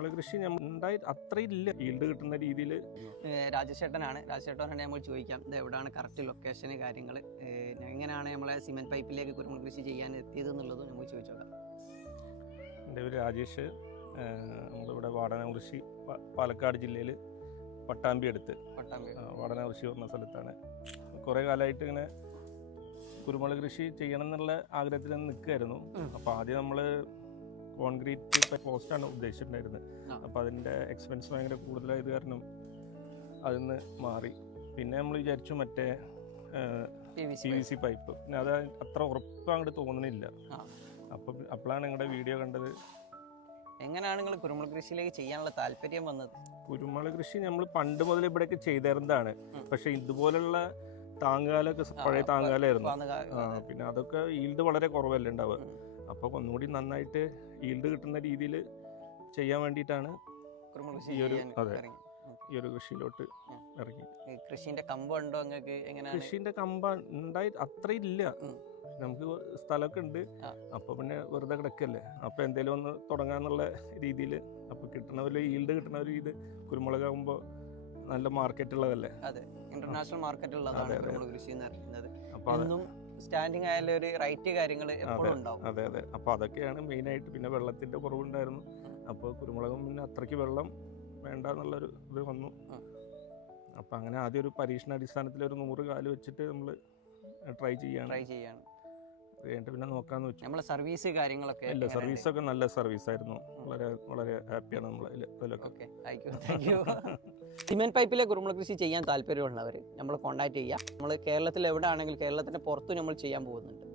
കുരുമുളക് കൃഷി ഉണ്ടായി അത്രയില്ല ഈൽഡ് കിട്ടുന്ന രീതിയിൽ. രാജശേട്ടനാണ്. രാജശേട്ടനെ നമ്മൾ ചോദിക്കാം, ഇത് എവിടെയാണ് കറക്റ്റ് ലൊക്കേഷന് കാര്യങ്ങൾ, എങ്ങനെയാണ് നമ്മളെ സിമെന്റ് പൈപ്പിലേക്ക് കുരുമുളക് കൃഷി ചെയ്യാൻ എത്തിയത് എന്നുള്ളത് നമുക്ക് ചോദിച്ചു നോക്കാം. എൻ്റെ പേര് രാജേഷ്. നമ്മളിവിടെ വാടന കൃഷി പാലക്കാട് ജില്ലയിൽ പട്ടാമ്പി അടുത്ത് വാടന കൃഷി പറഞ്ഞ സ്ഥലത്താണ്. കുറേ കാലമായിട്ട് ഇങ്ങനെ കുരുമുളക് കൃഷി ചെയ്യണം എന്നുള്ള ആഗ്രഹത്തിൽ നിൽക്കുമായിരുന്നു. അപ്പോൾ ആദ്യം നമ്മൾ കോൺക്രീറ്റ് പോസ്റ്റാണ് ഉദ്ദേശിച്ചിട്ടുണ്ടായിരുന്നത്. അപ്പോൾ അതിൻ്റെ എക്സ്പെൻസ് ഭയങ്കര കൂടുതലായത് കാരണം അതിൽ നിന്ന് മാറി. പിന്നെ നമ്മൾ വിചാരിച്ചു മറ്റേ PVC പൈപ്പ്. പിന്നെ അത് അത്ര ഉറപ്പ് അങ്ങോട്ട് തോന്നുന്നില്ല. അപ്പോഴാണ് നിങ്ങളുടെ വീഡിയോ കണ്ടത്. എങ്ങനെയാണ് നിങ്ങൾ കുരുമുളക് കൃഷിയിലേക്ക് ചെയ്യാനുള്ള താല്പര്യം വന്നത്? കുരുമുളക് കൃഷി നമ്മൾ പണ്ട് മുതൽ ഇവിടെയൊക്കെ ചെയ്തിരുന്നതാണ്. പക്ഷെ ഇതുപോലുള്ള താങ്ങുകാലൊക്കെ പഴയ താങ്ങുകാലായിരുന്നു. പിന്നെ അതൊക്കെ ഈൽഡ് വളരെ കുറവല്ലേ ഉണ്ടാവുക. അപ്പോൾ ഒന്നുകൂടി നന്നായിട്ട് ഈൽഡ് കിട്ടുന്ന രീതിയിൽ ചെയ്യാൻ വേണ്ടിയിട്ടാണ് ഈ ഒരു കൃഷിയിലോട്ട് ഇറങ്ങി. കൃഷിന്റെ കമ്പ് ഉണ്ടോ നിങ്ങൾക്ക്? കൃഷിന്റെ കമ്പ ഉണ്ടായി അത്രയില്ല. നമുക്ക് സ്ഥലമൊക്കെ ഉണ്ട്. അപ്പൊ പിന്നെ വെറുതെ കിടക്കല്ലേ. അപ്പൊ എന്തെങ്കിലും ഒന്ന് തുടങ്ങാന്നുള്ള രീതിയിൽ. അപ്പൊ കിട്ടണ പോലെ ഈൽഡ് കിട്ടണ ഒരു ഇത് കുരുമുളകാകുമ്പോ നല്ല മാർക്കറ്റ് ഉള്ളതല്ലേ. അതെ, ഇന്റർനാഷണൽ മാർക്കറ്റ് ഉള്ളതാണ് കുരുമുളക് കൃഷി എന്ന് പറയുന്നത്. അപ്പൊ സ്റ്റാൻഡിങ് ആയാലും ഒരു റൈറ്റ് കാര്യങ്ങൾ എപ്പോഴും ഉണ്ടാവും. അതെ അതെ. അപ്പൊ അതൊക്കെയാണ് മെയിൻ ആയിട്ട്. പിന്നെ വെള്ളത്തിന്റെ കുറവുണ്ടായിരുന്നു. അപ്പോൾ കുരുമുളകും പിന്നെ അത്രയ്ക്ക് വെള്ളം വേണ്ട എന്നുള്ളൊരു ഇത് വന്നു. അപ്പം അങ്ങനെ ആദ്യം ഒരു പരീക്ഷണാടിസ്ഥാനത്തിൽ ഒരു 100 കാല് വെച്ചിട്ട് നമ്മൾ ട്രൈ ചെയ്യാണ്. കഴിഞ്ഞിട്ട് പിന്നെ നോക്കാന്ന് വെച്ചു. നമ്മളെ സർവീസ് കാര്യങ്ങളൊക്കെ അല്ല, സർവീസൊക്കെ നല്ല സർവീസ് ആയിരുന്നു. വളരെ വളരെ ഹാപ്പിയാണ് നമ്മൾ അതിലൊക്കെ. സിമെന്റ് പൈപ്പിലെ കുരുമുളക് കൃഷി ചെയ്യാൻ താല്പര്യമുള്ളവർ നമ്മൾ കോൺടാക്ട് ചെയ്യുക. നമ്മൾ കേരളത്തിൽ എവിടെ ആണെങ്കിലും കേരളത്തിന്റെ പുറത്തും നമ്മൾ ചെയ്യാൻ പോകുന്നുണ്ട്.